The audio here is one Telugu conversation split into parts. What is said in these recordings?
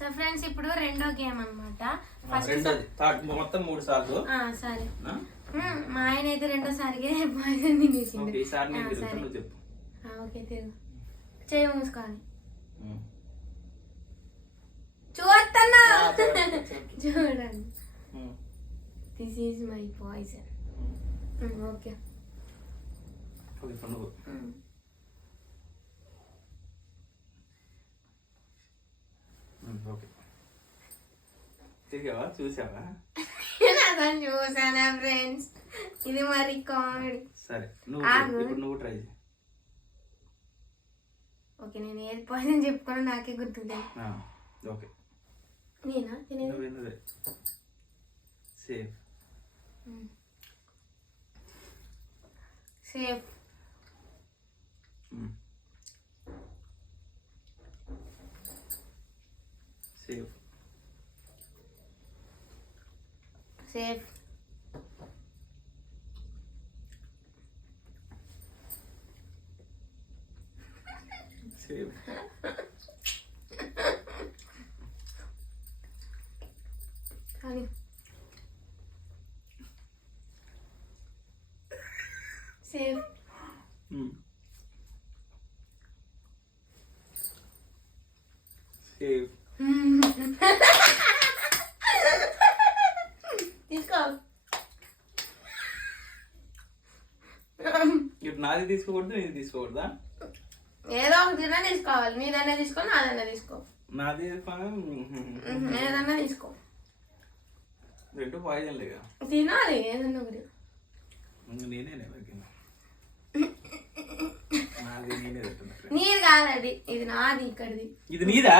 సో ఫ్రెండ్స్ ఇప్పుడు రెండో గేమ్ అన్నమాట. మొత్తం 3 సార్లు. సరే మా ఆయన అయితే రెండోసారిగా పాయిజన్ తినేసిండు. ఓకే తిరుగు చేయి మూసుకోవాలి. చూస్తున్నా చూడండి. This is my poison. Okay తిరిగావా చూసావా? చూసానా ఫ్రెండ్స్, ఇది మరి కామెడీ. సరే నువ్వు ట్రై చేయి. ఓకే నేను ఏది పాయిజన్ చెప్పుకున్నా నాకే గుర్తుంది. ఓకే నేనా తినేది? Safe safe safe safe safe కానీ సేఫ్ సేఫ్ తీసుకో. ఇప్పుడు నాది తీసుకోకూడదు, నీది తీసుకోకూడదా? ఏదో ఒకటినా తీసుకోవాలి. నీదన్నా తీసుకో, నాదన్నా తీసుకో. నాది ఏదన్నా తీసుకో. రెండు పాయిజన్ లేగా తినాలి ఏదన్నా ఒకటి. నేనే నీది కాదది, ఇది నాది ఇక్కడిది. ఇది నీదా?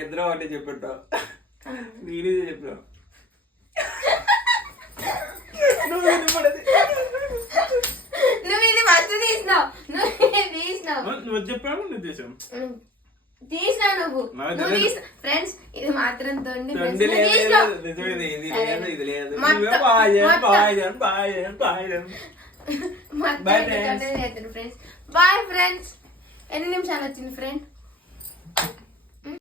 ఎదురో అంటే చెప్పావు, నేనే చెప్పావు. నువ్వు ఇది ఫస్ట్ తీసినావు, నువ్వు చెప్పావు, నువ్వు చేసావు. తీసినావు నువ్వు ఫ్రెండ్స్. ఇది మాత్రం తొండి ఫ్రెండ్స్. Bye friends. ఎన్ని నిమిషాలు వచ్చింది ఫ్రెండ్?